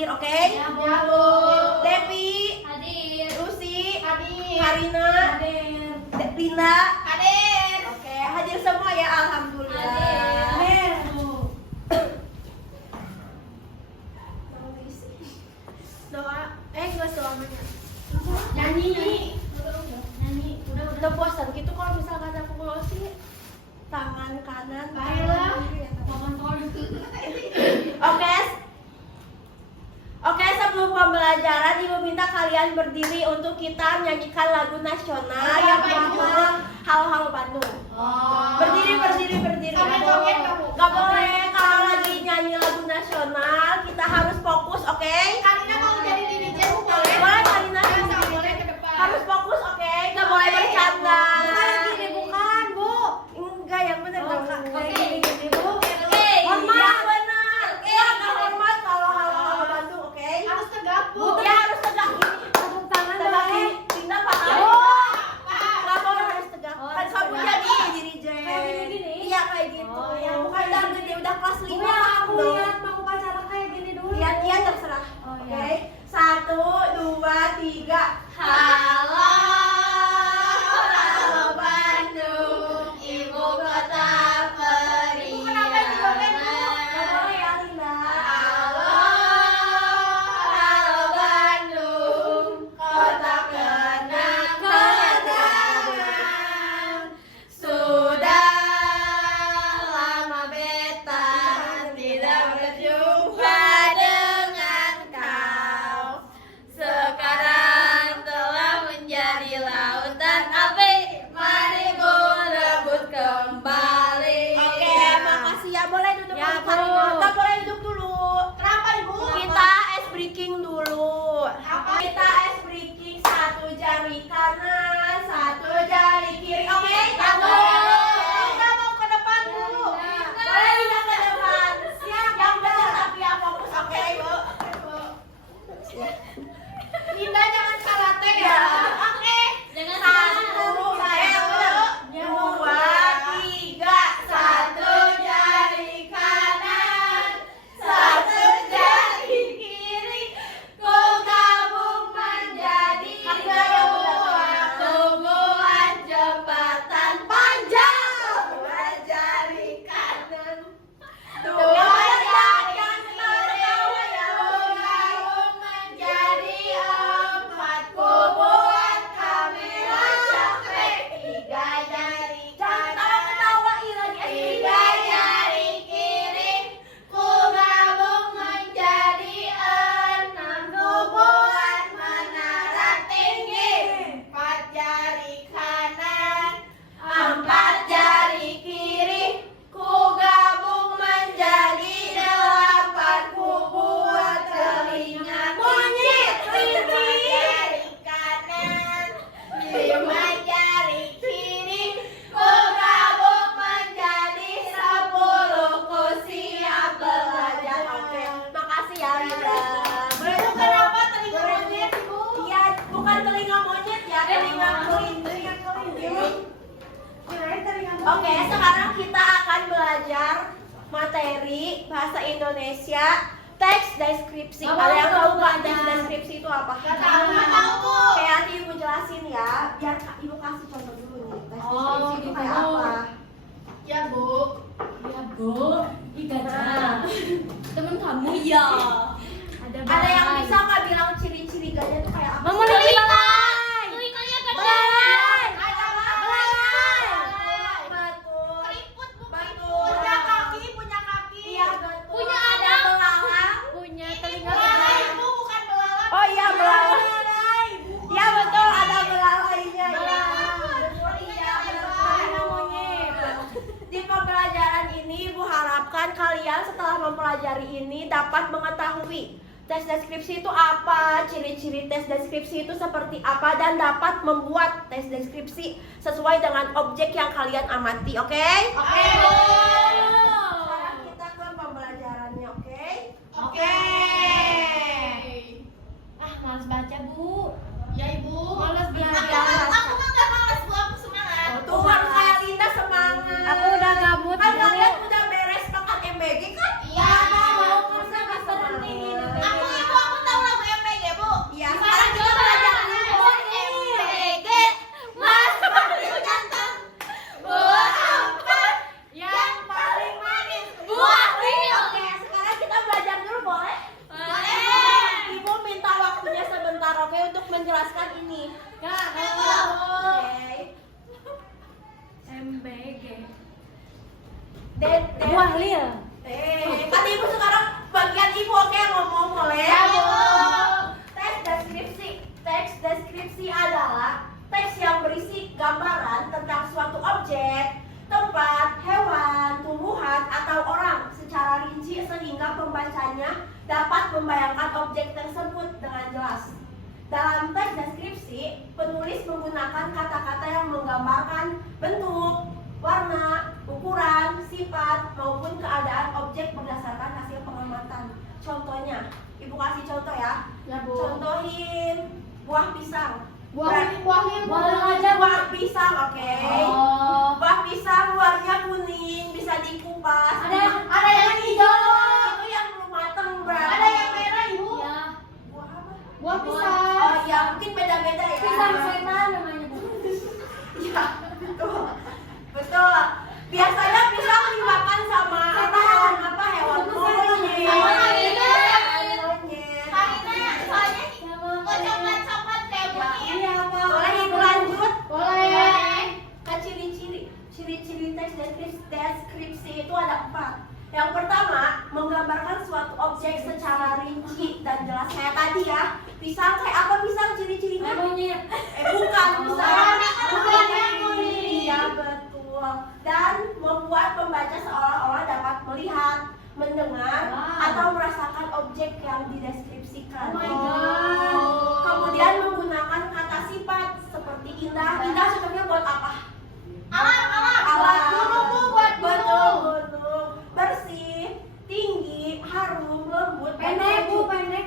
terakhir, oke? Ya, Bu. Devi, Hadir. Lucy, Hadir. Karina, Hadir. Linda, Hadir. oke, hadir semua ya, alhamdulillah. Hadir. Doa, nggak selamanya. Nyanyi. Udah bosan gitu kalau misalkan aku ngelosi tangan kanan, Baiklah. Oke. Oke, sebelum pembelajaran Ibu minta kalian berdiri untuk kita menyanyikan lagu nasional yang berjudul Halo Bandung. Berdiri. Sampai joget kamu. Gak boleh, kalau lagi nyanyi lagu nasional kita harus fokus, oke? Karina mau jadi DJ boleh? Boleh, Karina. Nggak boleh ke depan. Harus fokus, oke? Gak boleh bercanda. Bukan gini, bukan, Bu. Enggak, yang benar. Oke. Yang benar. Nggak hormat kalau halo Bandung, oke? Harus tegak, Bu. Ya harus tegak ini. Tepuk tangan Tegak boleh? ini. Tinda paham. Nggak boleh harus tegak. Kan kamu jadi DJ. Kayak gini? Iya kayak gitu. Oh, ya. Bukan udah gede, udah kelas 5. Iya, aku lihat mau pacaran kayak gini dulu. Iya terserah. Oh, Oke. ya. 1, 2, 3. Halo Bandung, ibu kota periangan. Nggak boleh ya, Linda. Halo Bandung, kota kenang-kenangan. Sudah lama beta tidak berjumpa dengan kau. Sekarang telah menjadi lautan api, mari berebut kembali. Oke, makasih ya. Boleh duduk Ya, dulu, Karina. Bu. Nggak boleh duduk dulu. Kenapa, Ibu? Kita ice breaking dulu. Apa? Kita ice breaking, satu jari kanan, satu jari kiri. Oke, Ya, Bu. Kita mau ke depan dulu. Boleh pindah ke depan. Siap, yang benar tapi yang fokus. Oke, Bu. Linda jangan karate Ya. ya. Oke. Jangan Satu, Ya, dua, tiga. Satu jari kanan, satu jari kiri. Ku gabung menjadi tumbuhan jembatan panjang. Dua jari kanan, dua jari kiri. Ku gabung menjadi empat. Ku buat kamera cakep. Tiga jari kanan, tiga jari kiri. Ku gabung menjadi enam. Ku buat menara tinggi. Empat jari kanan, empat jari kiri. Ku gabung menjadi delapan. Ku buat telinga monyet. Lima jari kanan, lima jari kiri. Ku gabung menjadi 10. Ku siap belajar. Oke, makasih ya Linda. Itu kenapa telinga monyet, Ibu? Iya, bukan telinga monyet ya, telinga kelinci. Oke, sekarang kita akan belajar materi bahasa Indonesia teks deskripsi. Nggak Ada yang tahu, tahu nggak Bu. teks deskripsi itu apa? Nggak tahu, Bu. Oke, nanti Ibu jelasin ya. Biar Ibu kasih contoh dulu nih. Teks deskripsi itu kayak gitu. apa? Ya, Bu. Ya Bu, gajah. Temen kamu ya. Ada yang bisa nggak bilang ciri-ciri gajah itu kayak apa? Mama lagi belalai. Telinganya Belalai. Belalai. Betul. Keriput, Bu. Betul. Punya kaki, punya kaki. Iya, betul. Punya Ada anak. belalang. Punya Ini telinga belalai, gede. Bu, bukan belalang. Oh iya, belalai. bukan. Ya betul, ada belalainya ya. Belalai. Betul, iya, betul. Telinga monyet. Di pembelajaran ini Ibu harapkan kalian setelah mempelajari ini dapat mengetahui tes deskripsi itu apa, ciri-ciri tes deskripsi itu seperti apa, dan dapat membuat tes deskripsi sesuai dengan objek yang kalian amati, oke? Oke, Bu. Sekarang kita ke pembelajarannya, oke? Oke. Ah, malas baca Bu. Ya, Ibu. Malas belajar. Aku mah nggak malas, Bu. Aku semangat. Tuh kan kayak Linda semangat. Aku udah gabut, Kan Bu. kalian udah beres pakai MBG kan? Iya. Mau Masa nggak semangat. penting ini. Aku, Ibu, Buah lil. Kan ibu sekarang bagian ibu, oke, ngomong boleh? Ya, Bu. Teks deskripsi. Teks deskripsi adalah teks yang berisi gambaran tentang suatu objek, tempat, hewan, tumbuhan, atau orang secara rinci sehingga pembacanya dapat membayangkan objek tersebut dengan jelas. Dalam teks deskripsi, penulis menggunakan kata-kata yang menggambarkan bentuk, warna, ukuran, sifat, maupun keadaan objek berdasarkan hasil pengamatan. Contohnya, ibu kasih contoh ya. Ya, Bu. Contohin buah pisang. Buah Pisang, oke. Oh. Buah pisang luarnya kuning, bisa dikupas. Ada yang hijau. Itu yang belum matang, Bra. Ada yang merah, Ibu. Ya. Buah apa? Buah pisang. Oh iya, mungkin beda-beda ya. Pisang setan namanya, Bu. Iya, betul. Betul. Biasanya pisang dimakan sama hewan Sama monyet. Karina. Monyet. Karina, soalnya kok coklat-coklat kayak bunyi. Ini apa? Boleh ibu lanjut? Boleh. Ke ciri-ciri teks deskripsi itu ada 4. Yang pertama, menggambarkan suatu objek secara rinci dan jelas. Kayak tadi ya, pisang kayak apa pisang ciri-cirinya? Monyet. Bukan pisang. Warna kuning. Iya betul. Dan membuat pembaca seolah-olah dapat melihat, mendengar, Wow. atau merasakan objek yang dideskripsikan. Oh my God. Kemudian menggunakan kata sifat seperti indah. Indah contohnya buat apa? Buat gunung, Bu, buat gunung. Gunung. Bersih, tinggi, harum, lembut. Pendek, Bu, pendek.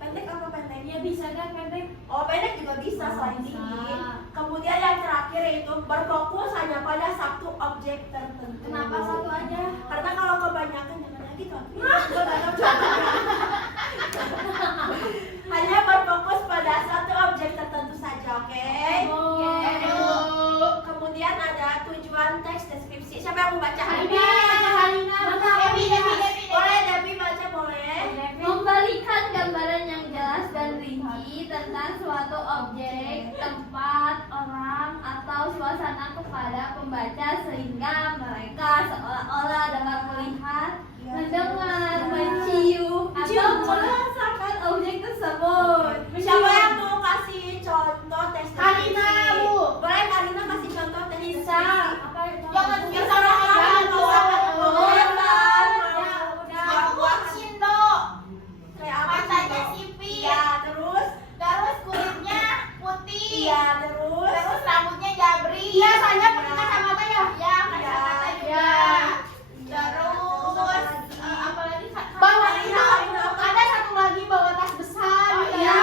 Pendek apa pendek? Ya bisa kan pendek. Oh, pendek juga bisa Oh, selain bisa. tinggi. Kemudian yang terakhir yaitu berfokus hanya pada satu objek tertentu. Kenapa satu aja? Karena kalau kebanyakan jangan gitu. Hanya berfokus pada satu objek tertentu saja, oke? Kemudian ada tujuan teks deskripsi. Siapa yang mau baca? Debbie. Boleh, Debbie baca boleh. Memberikan gambaran yang jelas dan rinci tentang suatu objek, tempat, orang, atau suasana kepada pembaca sehingga mereka seolah-olah dapat melihat, mendengar, mencium, atau merasakan objek tersebut. Siapa yang mau kasih contoh teks deskripsi? Karina, Bu. Boleh Karina kasih contoh teks deskripsi? Bisa. Jangan Ya, bisa sama makan, Bu. Aku buah buat Cindo. kayak apa? Matanya Cindo? sipit. Iya, terus? Terus kulitnya putih. Iya, terus? Terus rambutnya jabri. Iya, soalnya pakai kacamata ya. Ya, kacamata juga. Iya. Terus apa lagi? Bawa Karina, ada satu lagi bawa tas besar. Oh, gitu iya. ya.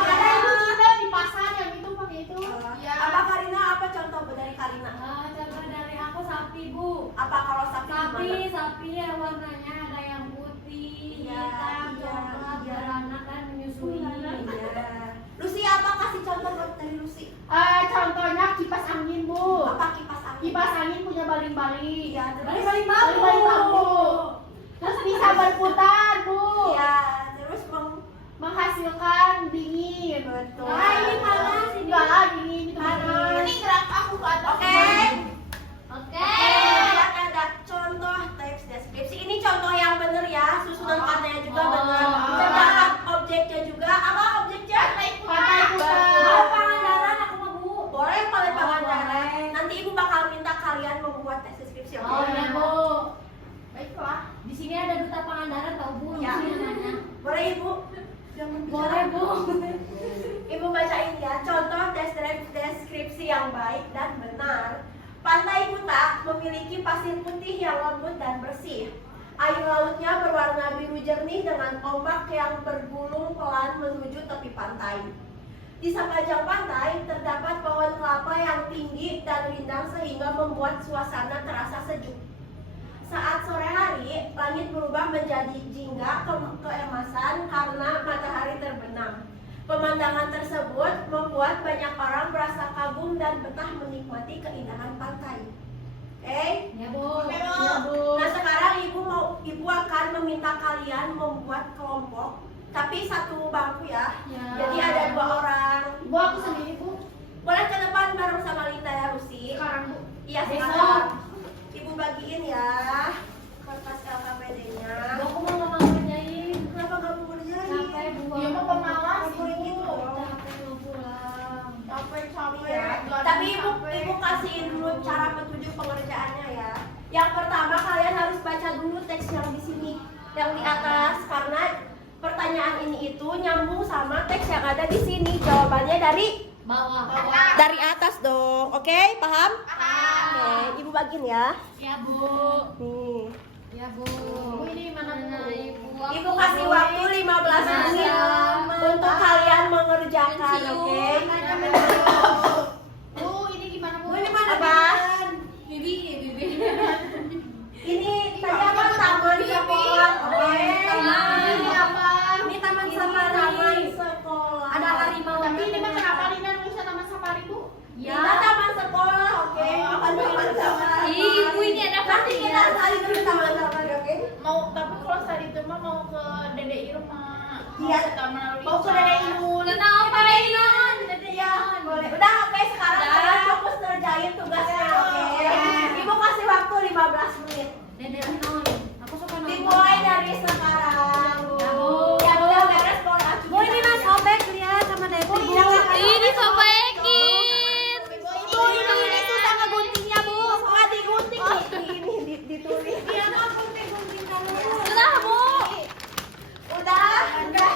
Ada ibu Cina di pasar yang itu pakai itu. Iya. Apa Karina? Apa contoh dari Karina? Contoh dari aku sapi, Bu. Apa kalau sapi gimana? Sapi ya warnanya ada yang putih, Iya, hitam, iya, coklat, iya. beranak kan menyusui. Iya. Lucy, apa kasih contoh buat dari Lucy? Contohnya kipas angin, Bu. Apa kipas angin? Kipas angin punya baling-baling. Iya, terus? Baling-baling bambu. Terus bisa berputar, Bu. Iya, terus Menghasilkan dingin. betul. Nah, ini panas, ini enggak dingin itu panas. Ini gerak aku ke atas. Oke. Oke. Kemudian ada contoh teks deskripsi. Ini contoh yang benar ya, susunan katanya juga benar. Terdapat objeknya juga. Apa objeknya? Pantai Kuta. Mau Pangandaran aku mau, Bu. Boleh paling Pangandaran. boleh. Nanti ibu bakal minta kalian membuat teks deskripsi. Oke? Oh iya, Bu. Baiklah. Di sini ada duta Pangandaran tau, Bu. Ya. Di sini namanya. Boleh ibu? Jangan Boleh, Bu. Ibu bacain ya, contoh teks deskripsi yang baik dan benar. Pantai Kuta memiliki pasir putih yang lembut dan bersih. Air lautnya berwarna biru jernih dengan ombak yang bergulung pelan menuju tepi pantai. Di sepanjang pantai terdapat pohon kelapa yang tinggi dan rindang sehingga membuat suasana terasa sejuk. Saat sore hari, langit berubah menjadi jingga keemasan karena matahari terbenam. Pemandangan tersebut membuat banyak orang merasa kagum dan betah menikmati keindahan pantai. Oke? Ya, Bu. Oke, Bu. Ya, Bu. Nah sekarang ibu akan meminta kalian membuat kelompok, tapi satu bangku ya. Ya. Jadi ada 2 orang. Bu, aku sendiri, Bu. Boleh ke depan bareng sama Lita ya, Lucy. Sekarang, Bu. Iya Besok. sekarang. Ibu bagiin Ibu kasihin dulu cara petunjuk pengerjaannya ya. Yang pertama kalian harus baca dulu teks yang di sini, yang di atas, karena pertanyaan ini itu nyambung sama teks yang ada di sini. Jawabannya dari Bawah. dari atas dong. Oke, paham? Oke, Ibu bagiin ya. Ya, Bu. Nih. Ya, Bu. Bu ini mana, Bu? Ibu kasih waktu 15 menit untuk kalian mengerjakan, oke? Bu, ini gimana, Bu? Apa? Bibi. Ini tadi apa? Taman sekolah, oke? Ini apa? Ini taman safari. Taman sekolah. Ada harimau. Tapi ini mah kenapa Lina nulisnya Taman Safari, Bu? Ya. Kita taman sekolah, oke? Bukan taman safari. Ih, Ibu ini ada Nanti kita perhatian. saling dulu taman safari, oke? Mau tapi kalau saat itu mah mau ke Dede Irma. Iya. Mau ke Taman Lalu Mau ke Dede Irma. Kenapa, Inon? Ya, boleh. Udah, oke, sekarang Udah. kalian fokus ngerjain tugasnya, oke? Ibu kasih waktu 15 menit. Dede Inon. Aku suka nonton. Dimulai dari sekarang. Ya, Bu. Yang udah beres boleh acuh. Bu, ini Mas Obek lihat sama Devi, Bu. Ini sobekin. Ibu, ini susah ngeguntingnya, Bu. Nggak digunting nih. Ini ditulis. Iya, kan gunting-gunting dulu. Sudah, Bu. Udah? Udah.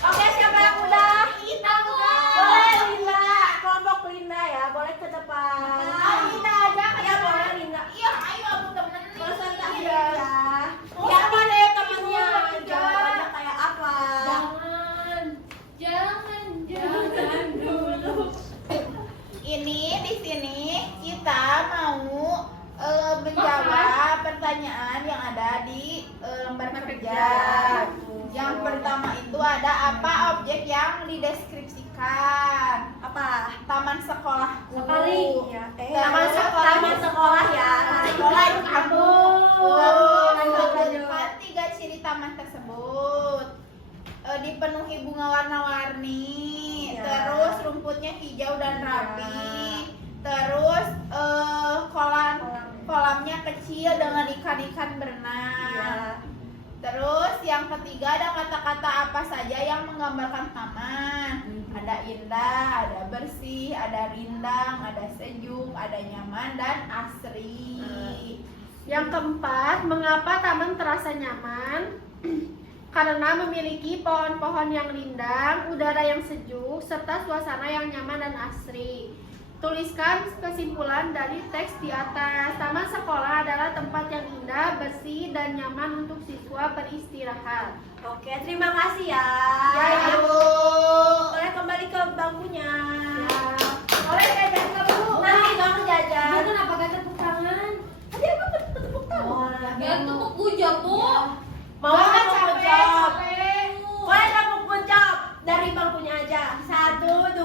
Oke, siapa yang udah? Kita, Bu. Boleh Linda, kelompok Linda ya, boleh ke depan. Linda aja kan? Iya, boleh Linda. Iya, ayo aku temenan nih. Presentasi ya. Siapa deh temennya? Jawabannya kayak apa? Jangan dulu. Ini di sini kita mau menjawab pertanyaan yang ada di lembar kerja. Yang pertama itu ada apa objek yang dideskripsikan? Apa? Taman sekolahku. Safari. Iya. Terus Taman sekolah ya. Taman sekolah itu kampus. Sebutkan 3 ciri taman tersebut. Dipenuhi bunga warna-warni. Ya. Terus rumputnya hijau dan Ya. rapi. Terus kolamnya kecil dengan ikan-ikan berenang. Ya. Terus yang ketiga ada kata-kata apa saja yang menggambarkan taman. Ada indah, ada bersih, ada rindang, ada sejuk, ada nyaman dan asri. Yang keempat, mengapa taman terasa nyaman? Karena memiliki pohon-pohon yang rindang, udara yang sejuk, serta suasana yang nyaman dan asri. Tuliskan kesimpulan dari teks di atas. Taman sekolah adalah tempat yang indah, bersih, dan nyaman untuk siswa beristirahat. Oke, terima kasih ya. Ya, Ibu. Boleh kembali ke bangkunya. Ya. Boleh jajan ke Bu. Nanti dong jajan. Kenapa gak tepuk tangan? Tadi apa tepuk tangan? Ya, tepuk bujang, Bu. Mau nggak tepuk job? capek. Boleh tepuk job dari bangkunya aja. 1, 2,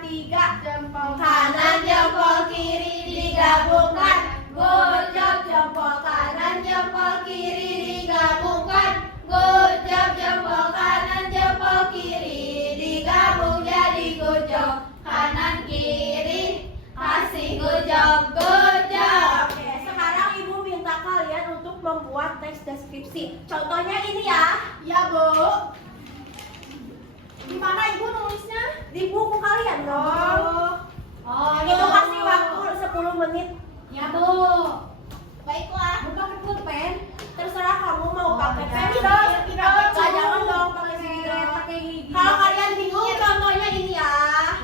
3. Jempol Kanan jempol kiri digabungkan. Good job jempol kanan jempol kiri digabungkan. Good job jempol kanan jempol kiri digabung jadi good job. Kanan kiri kasih good job, good job. Oke, sekarang Ibu minta kalian untuk membuat teks deskripsi. Contohnya ini ya. Ya, Bu. Di mana Ibu nulisnya? Di buku kalian dong. Oh, Itu kasih waktu 10 menit. Ya, Bu. Baiklah. Bukan pakai pulpen. Terserah kamu mau pakai ya. pensil, Tidak, jangan dong pakai spidol. Pakai gigi. Kalau kalian bingung contohnya ini ya.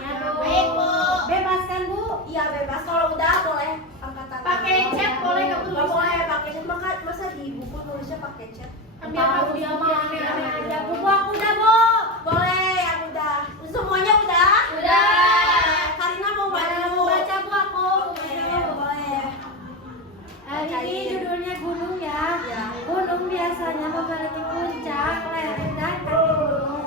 Ya, Bu. Baik, Bu. Bebas kan, Bu? Iya bebas. Kalau udah boleh angkat tangan. Pakai cat boleh nggak, Bu? Nggak boleh pakai cat. Masa di buku nulisnya pakai cat? Biar Tahu aku dia bisa mah aneh-aneh aneh-aneh aja. aja. Buku aku udah, Bu. Boleh yang udah. Semuanya udah? Udah. Karina mau baca Mau Bu. baca, Bu, aku. Boleh. Ini judulnya gunung ya. Ya. Gunung biasanya memiliki puncak, lereng, dan kaki gunung.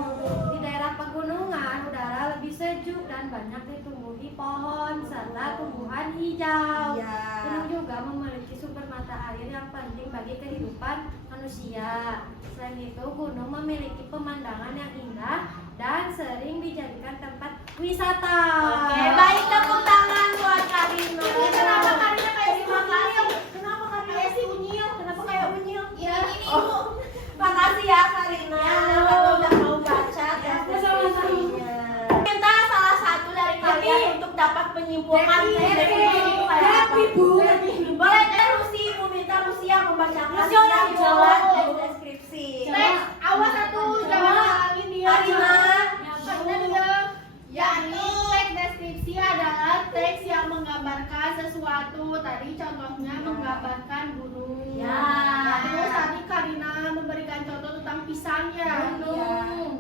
Di daerah pegunungan, udara lebih sejuk dan banyak ditumbuhi pohon serta tumbuhan hijau. Iya. Gunung juga memiliki sumber mata air yang penting bagi kehidupan manusia. Selain itu, gunung memiliki pemandangan yang indah dan sering dijadikan tempat wisata. Oke, baik tepuk tangan buat Karina. Kenapa Karina kayak si Terima kasih. Unyil? Kenapa Karina kayak si Unyil? Kenapa kayak Unyil? Ya, ini, Bu. Oh, makasih ya Karina. Kalau udah mau baca Ya, deskripsinya. Minta salah satu dari kalian untuk dapat menyimpulkan tes deskripsi itu kayak apa? Boleh kan Rusi, Ibu minta Rusi yang membacakan kesimpulan tes deskripsi. Teks, awas satu, jangan halangin dia. Karina, Karina dia. Yakni teks deskripsi adalah teks yang menggambarkan sesuatu. Tadi contohnya menggambarkan gunung. Ya. Terus tadi Karina memberikan contoh tentang pisangnya.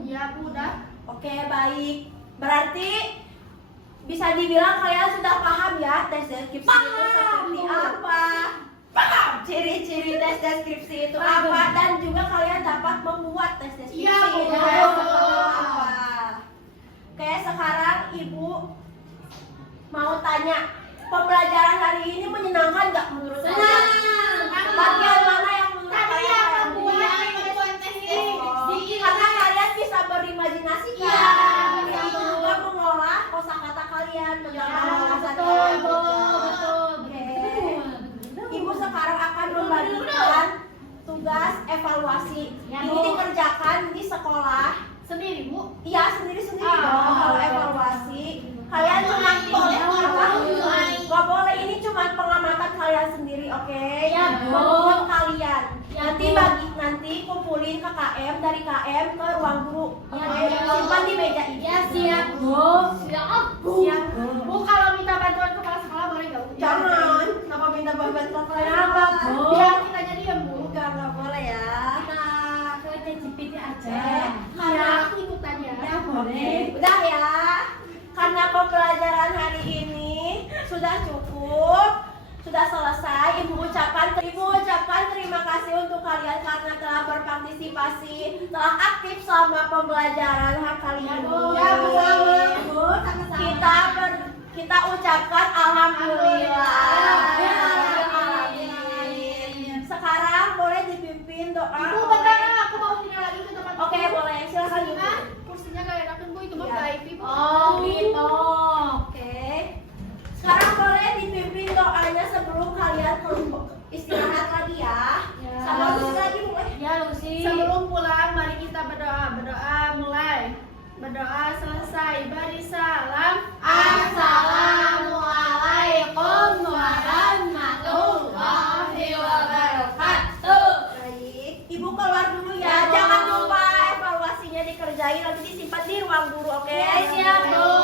Ya, Bu, udah. oke baik. Berarti bisa dibilang kalian sudah paham ya tes deskripsi itu seperti apa? Paham ciri-ciri tes deskripsi itu apa dan juga kalian dapat membuat tes deskripsi Iya, Bu. itu seperti apa? Oke, sekarang Ibu mau tanya, pembelajaran hari ini menyenangkan nggak menurut kalian? Bagian mana yang menurut Tadi kalian yang paling membuat menyenangkan? tes Karena kalian bisa berimajinasi Iya, kan, betul. itu juga mengolah kosakata kalian, menambah wawasan betul, kalian. Bu. Betul. Oke. Ibu sekarang akan membagikan tugas evaluasi. Ya, Ini Bu. dikerjakan di sekolah. Sendiri, Bu. Iya sendiri-sendiri Ah, dong kalau oke. evaluasi. Kalian cuma boleh nggak boleh, ini cuma pengamatan kalian sendiri, oke? Ya, Bu. Menurut kalian. Ya, Nanti Bu. nanti kumpulin ke KM, dari KM ke ruang guru. Ya, Oke, Bu. simpan di meja ini. Ya, siap, Bu. Siap, Bu. Siap. Bu, kalau minta bantuan kepala sekolah boleh nggak, Bu? Jangan, kenapa minta bantuan ke kalian? Kenapa, Bu? Biar kita jadi yang Bu. Nggak boleh ya. Nah, ke ChatGPT aja. Karena- Ya, aku ikutan ya. Ya, Oke, udah ya. Karena pembelajaran hari ini sudah cukup, sudah selesai. Ibu ucapkan terima kasih untuk kalian karena telah berpartisipasi, telah aktif selama pembelajaran kali ini. Ya, Bu. Bu, Kita ucapkan alhamdulillah. Amin. Sekarang boleh dipimpin doa. Ibu, bentar, aku mau pindah lagi ke tempat. Oke, boleh. Silakan Ibu. Kursinya, kursinya gak enakan, Bu. Itu mah Iya. VIP, Bu. Oh, gitu. Oke. Sekarang boleh dipimpin doanya sebelum kalian istirahat lagi ya. Ya. Sama Lucy lagi boleh. Ya, Lucy. Sebelum pulang, mari kita berdoa. Berdoa mulai. Berdoa selesai. Beri salam. Assalamualaikum warahmatullahi wabarakatuh. Baik. Ibu keluar dulu ya. Ya, Bu. Jangan lupa evaluasinya dikerjain, nanti disimpan di ruang guru, oke? Ya, siap, Bu.